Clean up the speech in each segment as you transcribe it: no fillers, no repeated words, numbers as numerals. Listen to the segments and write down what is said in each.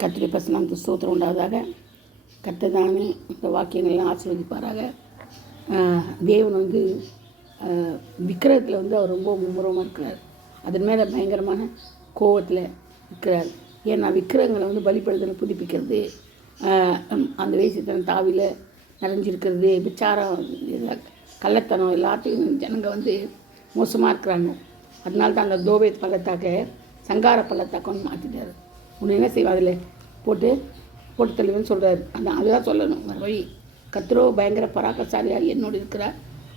கர்த்தருடைய பரிசுத்த ஸ்தோத்திரம் உண்டாவதாக. கர்த்தர் தானே இந்த வாக்கியங்கள்லாம் ஆசீர்வதிப்பாராக. தேவன் விக்கிரகத்தில் அவர் ரொம்ப மும்முரமாக இருக்கிறார். அதன் மேலே பயங்கரமான கோபத்தில் இருக்கிறார். ஏன்னா விக்கிரகங்களை பலிப்படுத்தலை புதுப்பிக்கிறது, அந்த வேசித்தனம் தாவியில் நிறைஞ்சிருக்கிறது, விச்சாரம், கள்ளத்தனம் எல்லாத்தையும் ஜனங்க மோசமாக இருக்கிறாங்க. அதனால தான் அந்த தோபேத் பள்ளத்தாக்க சங்கார பள்ளத்தாக்கன்னு மாற்றிட்டார். ஒன்று என்ன செய்வோம், அதில் போட்டு தள்ளுவேன்னு சொல்கிறார். அதுதான் சொல்லணும் வழி. கர்த்தரோ பயங்கர பராக்கசாலியார் என்னோடு இருக்கிறார்,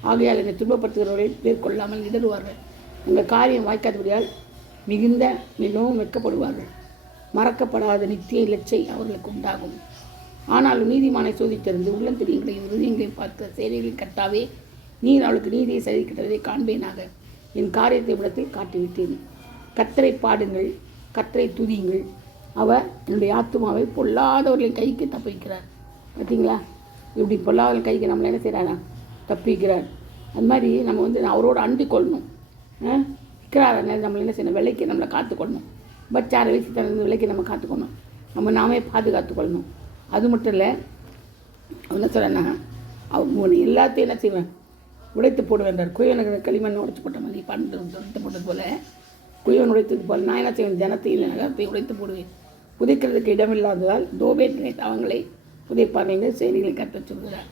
ஆகையால் என்னை துன்பப்படுத்துகிறவர்களை மேற்கொள்ளாமல் இடருவார்கள். உங்கள் காரியம் வாய்க்காதபடியால் மிகவும் வெட்கப்படுவார்கள். மறக்கப்படாத நித்திய இலச்சை அவர்களுக்கு உண்டாகும். ஆனாலும் நீதிமானை சோதித்திருந்து உள்ளம் தெரியுங்களையும் ஹிருதயங்களையும் பார்த்த சேனைகளின் கர்த்தாவே, நீர் அவளுக்கு நீதியை சரிக்கிட்டதை காண்பேனாக. என் காரியத்தை விடத்தில் காட்டிவிட்டேன். கர்த்தரை பாடுங்கள், கர்த்தரை துதியுங்கள். அவர் என்னுடைய ஆத்துமாவை பொல்லாதவர்களின் கைக்கு தப்பிக்கிறார். பார்த்தீங்களா, இப்படி பொல்லாதவர்கள் கைக்கு நம்மளை என்ன செய்கிறாரா, தப்பிக்கிறார். அது மாதிரி நம்ம அவரோட அண்டி கொள்ளணும். விற்கிறார நம்மளை என்ன செய்யணும், விலைக்கு நம்மளை காத்துக்கொள்ளணும். பச்சார வயசு தனது விலைக்கு நம்ம காத்துக்கணும், நாமே பாதுகாத்துக்கொள்ளணும். அது மட்டும் இல்லை, என்ன சொல்கிறேன்னா, அவங்க எல்லாத்தையும் என்ன செய்வேன், உடைத்து போடுவேன்றார். குயவனுக்கு களிமண் உடைச்சு போட்ட மாதிரி உடைத்து போட்டது போல், குயவன் உடைத்தது போல் நான் என்ன செய்வேன், ஜனத்தை இந்த நகரத்தை உடைத்து போடுவேன். புதைக்கிறதுக்கு இடமில்லாததால் தோபேத்தினை அவங்களை புதைப்பார்கள் செய்திகளை கற்று சொல்கிறார்.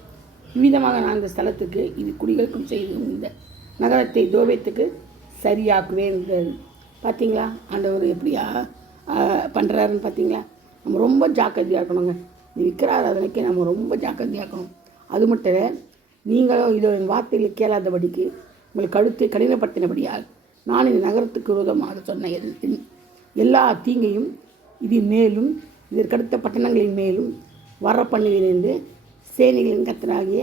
இவ்விதமாக நான் இந்த ஸ்தலத்துக்கு இது குடிகளுக்கும் செய்து இந்த நகரத்தை தோபேத்துக்கு சரியாக்குவேன். பார்த்தீங்களா, ஆண்டவர் எப்படியா பண்ணுறாருன்னு பார்த்தீங்களா. நம்ம ரொம்ப ஜாக்கிரதையாக இருக்கணுங்க. இந்த விக்கிராராதனைக்கு நம்ம ரொம்ப ஜாக்கிரதையாக இருக்கணும். அது மட்டும் இல்லை, நீங்களும் இதோ என் வார்த்தையில் கேளாதபடிக்கு உங்களுக்கு கழுத்தை கடினப்படுத்தினபடியால் நான் இந்த நகரத்துக்கு விரோதமாக சொன்ன எல்லா தீங்கையும் இதன் மேலும் இதற்கடுத்த பட்டணங்களின் மேலும் வர பண்ணுவேன் என்று சேனைகளின் கர்த்தராகிய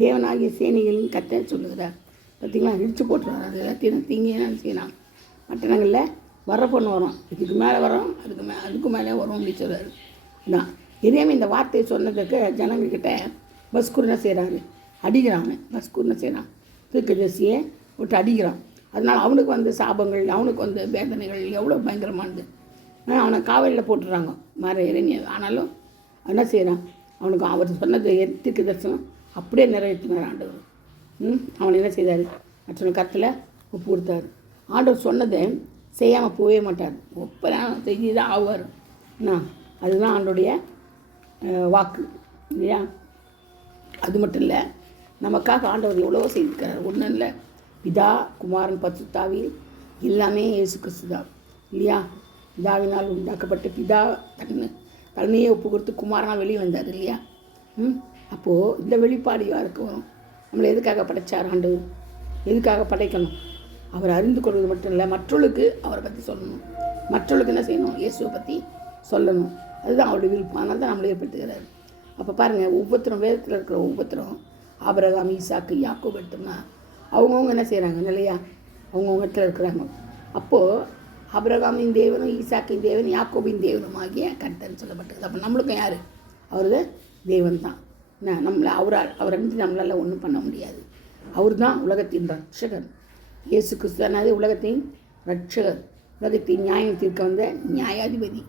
தேவனாகிய சேனைகளின் கர்த்தர் சொல்லுகிறார். பார்த்திங்களா, இடிச்சு போட்டுருவார். அது எல்லாத்தையும் தீங்கி என்ன செய்யலாம், பட்டணங்களில் வர பண்ணு வரோம், இதுக்கு மேலே வரோம், அதுக்கு மேலே வரும் அப்படின்னு சொல்கிறார். தான் இதேமே இந்த வார்த்தையை சொன்னதுக்கு ஜனங்கக்கிட்ட பஸ்கூர் என்ன செய்கிறாரு, அடிக்கிறான். பஸ்கூர் என்ன செய்கிறான், தீர்க்கதரிசியை விட்டு அடிக்கிறான். அதனால் அவனுக்கு சாபங்கள், அவனுக்கு வேதனைகள் எவ்வளோ பயங்கரமானது. அவனை காவலில் போட்டுடுறாங்க மர இறைஞ. ஆனாலும் என்ன செய்கிறான், அவனுக்கு அவர் சொன்னது தீர்க்க தரிசனம் அப்படியே நிறைவேற்றினார் ஆண்டவர். அவனை என்ன செய்தார், மற்றவங்க கருத்தில் ஒப்பு கொடுத்தார். ஆண்டவர் சொன்னதை செய்யாமல் போகவே மாட்டார், ஒப்பதான் செஞ்சு தான் ஆவார். அதுதான் ஆண்டோடைய வாக்கு இல்லையா. அது மட்டும் இல்லை, நமக்காக ஆண்டவர் எவ்வளவோ செய்திருக்கிறார். ஒன்றும் இல்லை, பிதா குமாரன் பரிசுத்த ஆவியில் எல்லாமே இயேசு கிறிஸ்து தான் இல்லையா. பிதாவினால் உண்டாக்கப்பட்ட பிதா தன்னையே ஒப்பு கொடுத்து குமாரனால் வெளியே வந்தார் இல்லையா. அப்போது இந்த வெளிப்பாடு யாருக்கு வரும், நம்மளை எதுக்காக படைச்சார் ஆண்டவர், எதுக்காக படைக்கணும், அவர் அறிந்து கொள்வது மட்டும் இல்லை, மற்றவர்களுக்கு அவரை பற்றி சொல்லணும், மற்றவர்களுக்கு என்ன செய்யணும், இயேசுவை பற்றி சொல்லணும். அதுதான் அவருடைய விருப்பம். அதனால தான் நம்மளை ஏற்படுத்துகிறார். அப்போ பாருங்கள், ஒவ்வொருத்தரும் வேதத்தில் இருக்கிற ஒவ்வொருத்தரும் ஆபிரகாம், ஈசாக்கு, யாக்கோபு எடுத்தோம்னா அவங்கவுங்க என்ன செய்கிறாங்க இல்லையா, அவங்கவுங்க இடத்துல இருக்கிறாங்க. அப்போது ஆபிரகாமின் தேவனும் ஈசாக்கின் தேவன் யாக்கோபின் தேவனும் ஆகிய கர்த்தர்னு சொல்லப்பட்டது. அப்போ நம்மளுக்கும் யார், அவரு தேவன் தான். அவரை நம்மளால் ஒன்றும் பண்ண முடியாது. அவர் தான் உலகத்தின் ரட்சகர். இயேசு கிறிஸ்துவனாலே உலகத்தின் ரட்சகர், உலகத்தின் நியாயம் தீர்க்க வந்த நியாயாதிபதி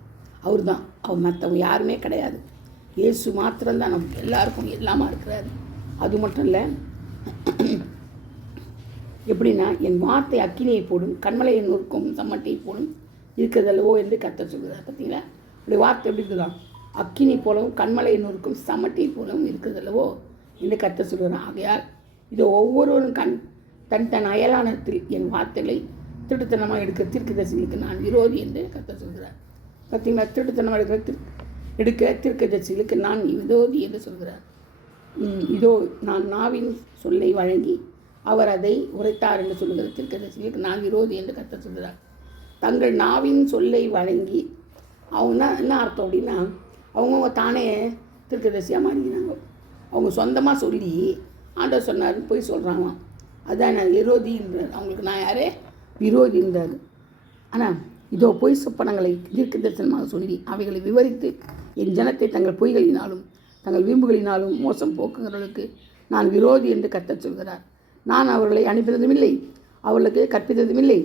அவர் தான். அவர் மற்றவங்க யாருமே கிடையாது. இயேசு மாத்திரம்தான் நமக்கு எல்லாருக்கும் எல்லாமா இருக்கிறாரு. அது மட்டும் இல்லை, எப்படின்னா என் வார்த்தை அக்கினியை போடும், கண்மலையை நொறுக்கும் சம்மட்டையை போடும் இருக்கிறதல்லவோ என்று கர்த்தர் சொல்கிறார். பார்த்தீங்களா, அப்படி வார்த்தை எப்படி இருக்குதான், அக்கினி போலவும் கண்மலையை நொறுக்கும் சம்மட்டையை போலவும் இருக்கிறதல்லவோ என்று கர்த்தர் சொல்கிறார். ஆகையால் இது ஒவ்வொருவரும் தன் அயலானத்தில் என் வார்த்தைகளை திருட்டுத்தனமாக எடுக்க தீர்க்கதரிசிகளுக்கு நான் விரோதி என்று கர்த்தர் சொல்கிறார். பார்த்தீங்களா, திருட்டுத்தனமாக எடுக்க தீர்க்கதரிசிகளுக்கு நான் விரோதி என்று சொல்கிறார். இதோ நான் நாவின் சொல்லை வழங்கி அவர் அதை உரைத்தார் என்று சொல்லுகிற தீர்க்கதரிசிகளுக்கு நான் விரோதி என்று கர்த்தர் சொல்கிறார். தங்கள் நாவின் சொல்லை வழங்கி அவங்க என்ன அர்த்தம் அப்படின்னா, அவங்கவுங்க தானே தீர்க்கதரிசியாக மாறிக்கிறாங்க. அவங்க சொந்தமாக சொல்லி ஆண்டவர் சொன்னார்னு போய் சொல்கிறாங்களாம். அதுதான் நான் விரோதின்றார். அவங்களுக்கு நான் யாரே விரோதின்றார். ஆனால் இதோ பொய் சொப்பனங்களை தீர்க்க தரிசனமாக சொல்லி அவைகளை விவரித்து என் ஜனத்தை தங்கள் பொய்களினாலும் தங்கள் வீம்புகளினாலும் மோசம் போக்குகிறவர்களுக்கு நான் விரோதி என்று கர்த்தர் சொல்கிறார். நான் அவர்களை அனுப்பினதும் இல்லை, அவர்களுக்கு கற்பித்ததும் இல்லை,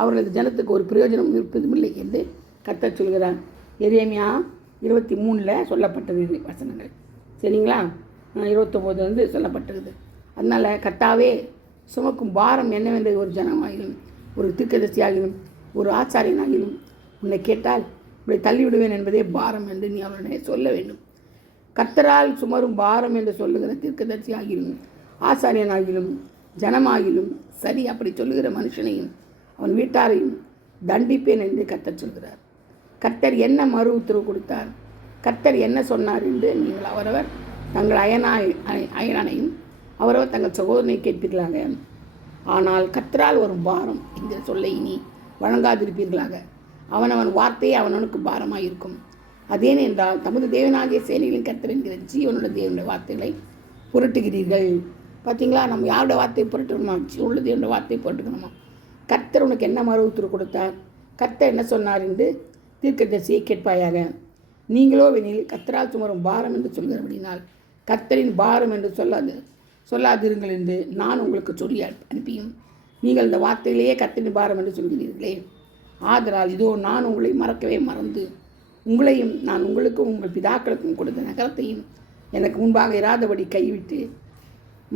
அவர்களது ஜனத்துக்கு ஒரு பிரயோஜனம் இருப்பதும் இல்லை என்று கர்த்தர் சொல்கிறார். எரேமியா 23 சொல்லப்பட்டது இது வசனங்கள். சரிங்களா? 29 வந்து சொல்லப்பட்டிருக்குது. அதனால் கர்த்தாவே சுமக்கும் பாரம் என்னவென்று ஒரு ஜனமாகிலும் ஒரு தீர்க்கதரிசியாகிலும் ஒரு ஆச்சாரியனாகிலும் உன்னை கேட்டால் இப்படி தள்ளிவிடுவேன் என்பதே பாரம் என்று நீ அவனுடைய சொல்ல வேண்டும். கர்த்தரால் சுமரும் பாரம் என்று சொல்லுகிற தீர்க்கதரிசியாகிலும் ஆசாரியனாகிலும் ஜனமாகிலும் சரி, அப்படி சொல்லுகிற மனுஷனையும் அவன் வீட்டாரையும் தண்டிப்பேன் என்று கர்த்தர் சொல்கிறார். கர்த்தர் என்ன மறு உத்தரவு கொடுத்தார், கர்த்தர் என்ன சொன்னார் என்று நீங்கள் அவரவர் தங்கள் அயனானையும் அவரவர் தங்கள் சகோதரனை கேட்பீர்களாக. ஆனால் கர்த்தரால் வரும் பாரம் என்கிற சொல்லை இனி வழங்காதிருப்பீர்களாக. அவனவன் வார்த்தையே அவனவனுக்கு பாரமாக இருக்கும். அதேனென்றால் தமது தேவனாகிய சேனைகளின் கர்த்தர் என்கிற ஜீவனுள்ள தேவனுடைய வார்த்தைகளை புரட்டுகிறீர்கள். பார்த்தீங்களா? நம்ம யாரோட வார்த்தையை புரட்டணுமா? உள்ள தேவனுடைய வார்த்தையை புரட்டுக்கணுமா? கர்த்தர் உனக்கு என்ன மறு உத்தரவு கொடுத்தார், கர்த்தர் என்ன சொன்னார் என்று தீர்க்கதரிசியை கேட்பாயாக. நீங்களோ வெனில் கர்த்தரால் சுமரும் பாரம் என்று சொல்கிறபடினால் கர்த்தரின் பாரம் என்று சொல்லாதிருங்கள் என்று நான் உங்களுக்கு சொல்லி அனுப்பியும் நீங்கள் இந்த வார்த்தையிலேயே கர்த்தரின் பாரம் என்று சொல்கிறீர்களே. ஆதலால் இதோ நான் உங்களை மறக்கவே மறந்து உங்களையும் நான் உங்களுக்கும் உங்கள் பிதாக்களுக்கும் கொடுத்த நகரத்தையும் எனக்கு முன்பாக இராதபடி கைவிட்டு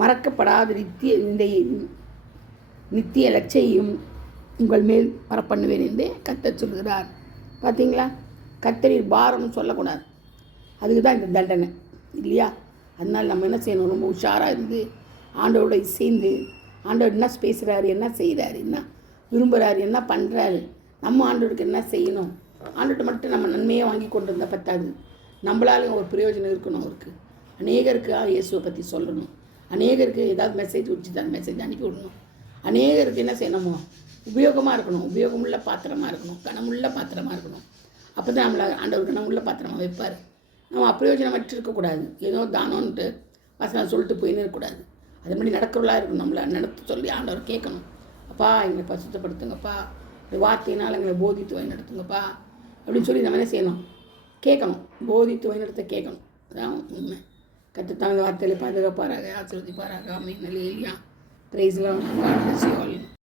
மறக்கப்படாத நித்திய லட்சையும் உங்கள் மேல் வரப்பண்ணுவேன் என்று கர்த்தர் சொல்கிறார். பார்த்தீங்களா? கர்த்தரின் பாரம் சொல்லக்கூடாது. அதுக்கு தான் இந்த தண்டனை இல்லையா? அதனால் நம்ம என்ன செய்யணும்? ரொம்ப உஷாராக இருந்து ஆண்டவரோட சேர்ந்து ஆண்டவர் என்ன பேசுகிறாரு, என்ன செய்கிறாரு, என்ன விரும்புகிறாரு, என்ன பண்ணுறாரு, நம்ம ஆண்டவருக்கு என்ன செய்யணும். ஆண்டவர்கிட்ட மட்டும் நம்ம நன்மையாக வாங்கி கொண்டு இருந்தால் பத்தாது. நம்மளாலும் ஒரு பிரயோஜனம் இருக்கணும். அவருக்கு அநேகருக்கு இயேசுவை பற்றி சொல்லணும். அநேகருக்கு ஏதாவது மெசேஜ் வச்சு தான் மெசேஜ் அனுப்பி விடணும். அநேகருக்கு என்ன செய்யணுமோ உபயோகமாக இருக்கணும். உபயோகமுள்ள பாத்திரமாக இருக்கணும். கனமுள்ள பாத்திரமாக இருக்கணும். அப்போ தான் நம்மளை ஆண்டவர் கனமுள்ள பாத்திரமாக வைப்பார். நம்ம அப்பிரயோஜனம் வச்சு இருக்கக்கூடாது. ஏதோ தானோன்ட்டு வசனம் சொல்லிட்டு போயின்னு இருக்கக்கூடாது. அது மாதிரி நடக்கிறவளாக இருக்கணும். நம்மளை நடத்த சொல்லி ஆண்டவர் கேட்கணும். அப்பா எங்களை பசுத்தப்படுத்துங்கப்பா, இந்த வார்த்தையினால் எங்களை போதித்து வழி நடத்துங்கப்பா அப்படின்னு சொல்லி நம்ம என்ன செய்யணும்? கேட்கணும். போதித்து வழி நடத்த கேட்கணும். அதான் உண்மை. கற்றுத்தாங்க வார்த்தையில் பாதுகாப்பாராக, ஆசீர்வதிப்பாராக. ஆமென். அல்லேலூயா. Praise the Lord.